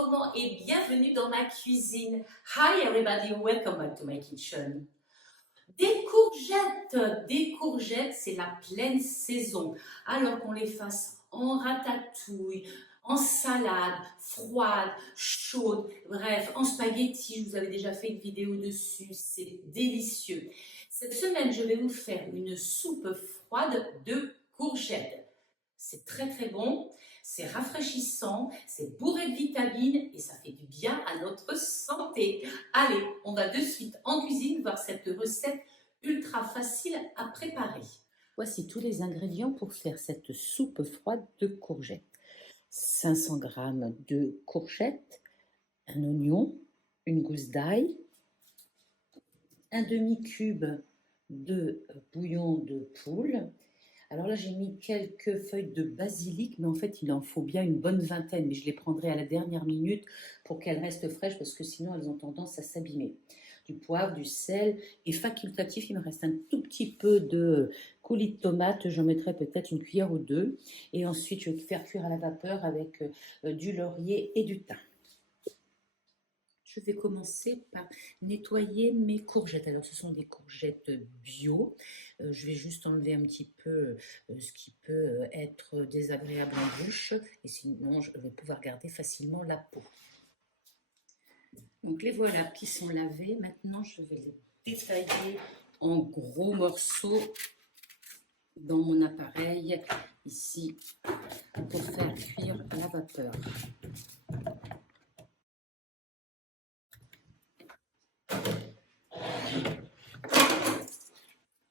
comment et bienvenue dans ma cuisine. Hi everybody, welcome back to my kitchen. Des courgettes, c'est la pleine saison. Alors qu'on les fasse en ratatouille, en salade, froide, chaude, bref, en spaghetti, je vous avais déjà fait une vidéo dessus, c'est délicieux. Cette semaine, je vais vous faire une soupe froide de courgettes. C'est très bon, c'est rafraîchissant, c'est bourré de vitamines et ça fait du bien à notre santé. Allez, on va de suite en cuisine voir cette recette ultra facile à préparer. Voici tous les ingrédients pour faire cette soupe froide de courgettes. 500 g de courgettes, un oignon, une gousse d'ail, un demi-cube de bouillon de poule. Alors là, j'ai mis quelques feuilles de basilic, mais en fait, il en faut bien une bonne vingtaine, mais je les prendrai à la dernière minute pour qu'elles restent fraîches parce que sinon, elles ont tendance à s'abîmer. Du poivre, du sel et facultatif, il me reste un tout petit peu de coulis de tomate, j'en mettrai peut-être une cuillère ou deux. Et ensuite, je vais faire cuire à la vapeur avec du laurier et du thym. Je vais commencer par nettoyer mes courgettes. Alors, ce sont des courgettes bio. Je vais juste enlever un petit peu ce qui peut être désagréable en bouche. Et sinon, je vais pouvoir garder facilement la peau. Donc, les voilà qui sont lavés. Maintenant, je vais les détailler en gros morceaux dans mon appareil, ici, pour faire cuire à la vapeur.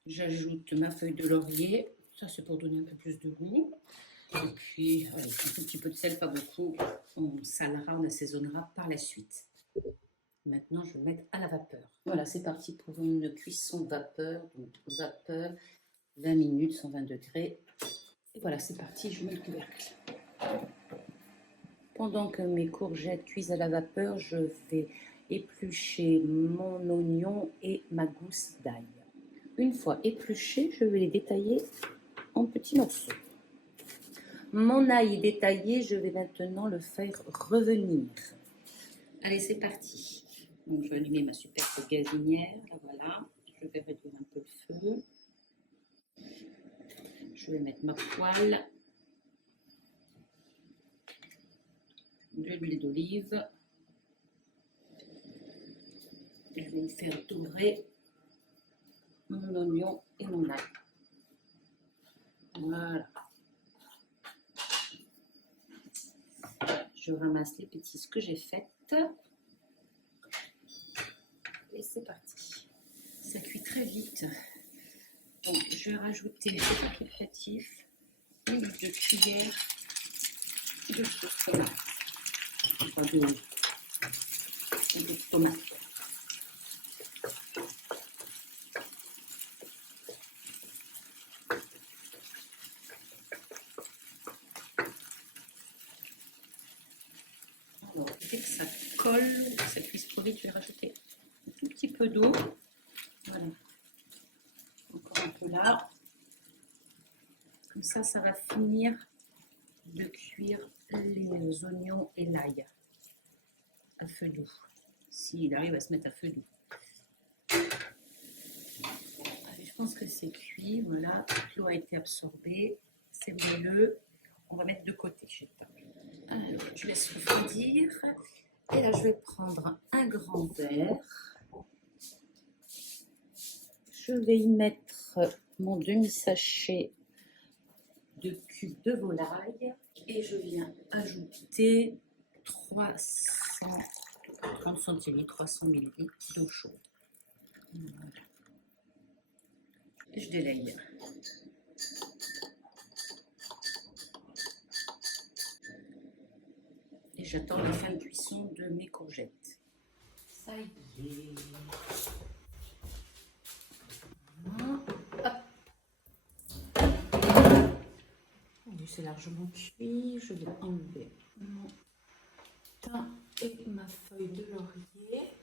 J'ajoute ma feuille de laurier, ça c'est pour donner un peu plus de goût. Et puis, allez, un tout petit peu de sel, pas beaucoup. On salera, on assaisonnera par la suite. Maintenant, je vais mettre à la vapeur. Voilà, c'est parti pour une cuisson vapeur. Donc, vapeur, 20 minutes, 120 degrés. Et voilà, c'est parti, je mets le couvercle. Pendant que mes courgettes cuisent à la vapeur, je vais éplucher mon oignon et ma gousse d'ail. Une fois épluchés, je vais les détailler en petits morceaux. Mon ail détaillé, je vais maintenant le faire revenir. Allez, c'est parti. Donc, je vais allumer ma superbe gazinière. Là, voilà. Je vais réduire un peu le feu. Je vais mettre ma poêle. De l'huile d'olive. Je vais faire dorer mon oignon et mon ail. Voilà. Je ramasse les pétisses que j'ai faites. Et c'est parti. Ça cuit très vite. Donc, je vais rajouter les facultatifs, une ou deux cuillères de sauce tomate. Enfin, de tomate. Alors, dès que ça colle, que ça cuise trop vite, je vais rajouter un tout petit peu d'eau. Voilà. Encore un peu là. Comme ça, ça va finir de cuire les oignons et l'ail à feu doux. S'il arrive à se mettre à feu doux. Allez, je pense que c'est cuit. Voilà, l'eau a été absorbée. C'est moelleux. On va mettre de côté. Alors, je laisse refroidir. Et là, je vais prendre un grand verre. Je vais y mettre mon demi-sachet de cubes de volaille. Et je viens ajouter 330 centilitres, 300 ml d'eau chaude. Voilà. Et je délaye. Et j'attends la fin de cuisson de mes courgettes. Ça y est. C'est largement cuit. Je vais enlever mon thym et ma feuille de laurier.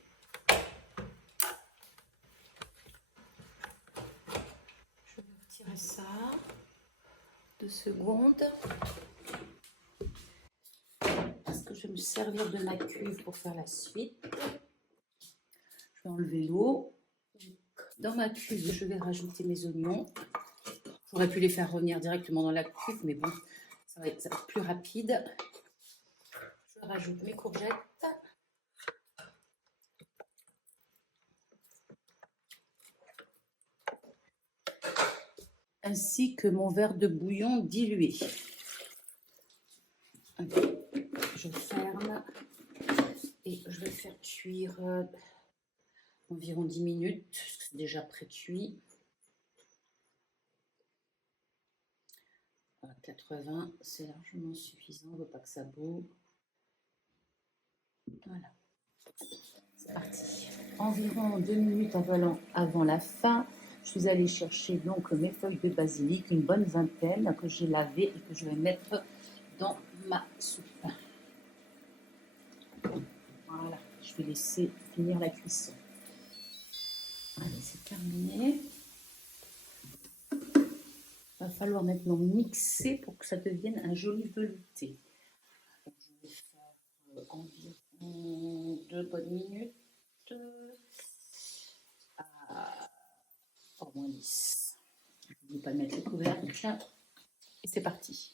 Je vais retirer ça. 2 secondes. Parce que je vais me servir de ma cuve pour faire la suite. Je vais enlever l'eau. Dans ma cuve, je vais rajouter mes oignons. J'aurais pu les faire revenir directement dans la cuve, mais bon, ça va être plus rapide. Je rajoute mes courgettes. Ainsi que mon verre de bouillon dilué. Je ferme et je vais faire cuire environ 10 minutes, parce que c'est déjà pré-cuit. 80, c'est largement suffisant, on ne veut pas que ça boue. Voilà, c'est parti. Environ 2 minutes avant la fin, je suis allée chercher donc mes feuilles de basilic, une bonne vingtaine que j'ai lavées et que je vais mettre dans ma soupe. Voilà, je vais laisser finir la cuisson. Allez, c'est terminé. Il va falloir maintenant mixer pour que ça devienne un joli velouté. Donc, je vais faire environ 2 bonnes minutes. Au moins 10. N'oubliez pas de mettre le couvercle. Et c'est parti.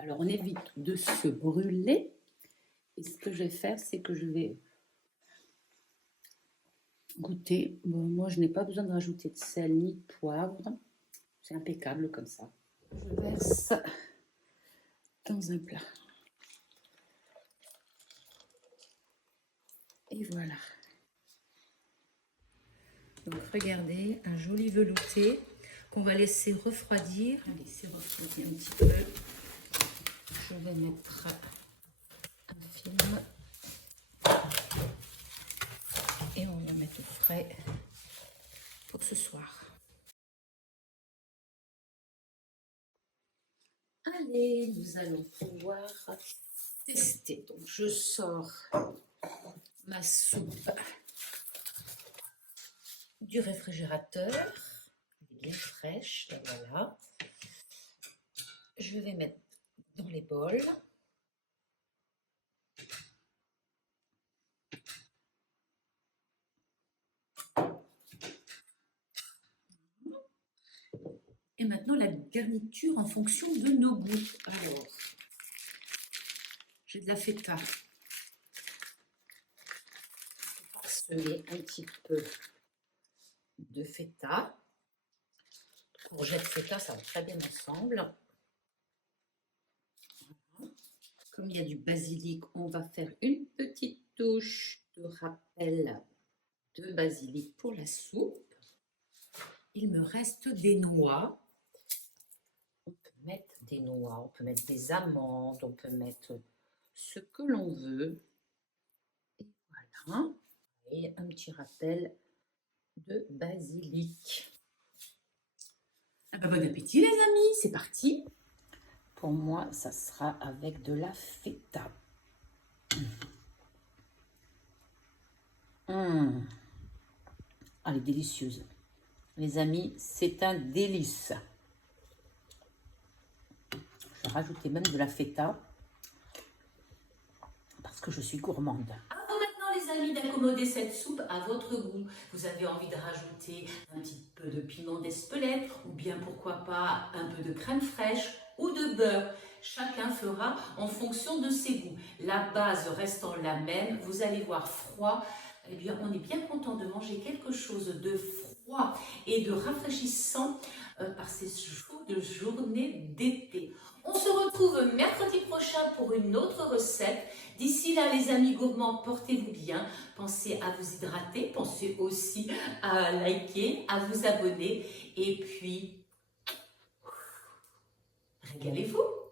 Alors, on évite de se brûler. Et ce que je vais faire, c'est que je vais goûter. Bon, moi, je n'ai pas besoin de rajouter de sel ni de poivre. C'est impeccable comme ça. Je verse dans un plat. Et voilà. Donc, regardez, un joli velouté qu'on va laisser refroidir. Laisser refroidir un petit peu. Je vais mettre un film et on va mettre au frais pour ce soir. Allez, nous allons pouvoir tester. Donc, je sors ma soupe du réfrigérateur. Elle est bien fraîche, et voilà. Je vais mettre dans les bols. Et maintenant, la garniture en fonction de nos goûts. Alors, j'ai de la feta. Parsemer un petit peu de feta. Courgette feta, ça va très bien ensemble. Voilà. Comme il y a du basilic, on va faire une petite touche de rappel de basilic pour la soupe. Il me reste des noix. On peut mettre des noix, on peut mettre des amandes, on peut mettre ce que l'on veut. Et voilà. Et un petit rappel de basilic. Ah bah, bon appétit les amis, c'est parti. Pour moi, ça sera avec de la feta. Elle est délicieuse. Les amis, c'est un délice. Je vais rajouter même de la feta parce que je suis gourmande. À vous maintenant les amis d'accommoder cette soupe à votre goût. Vous avez envie de rajouter un petit peu de piment d'Espelette ou bien pourquoi pas un peu de crème fraîche ou de beurre. Chacun fera en fonction de ses goûts. La base restant la même, vous allez voir froid. Eh bien, on est bien content de manger quelque chose de froid et de rafraîchissant par ces chaudes journées d'été. On se retrouve mercredi prochain pour une autre recette. D'ici là, les amis gourmands, portez-vous bien. Pensez à vous hydrater. Pensez aussi à liker, à vous abonner. Et puis, régalez-vous.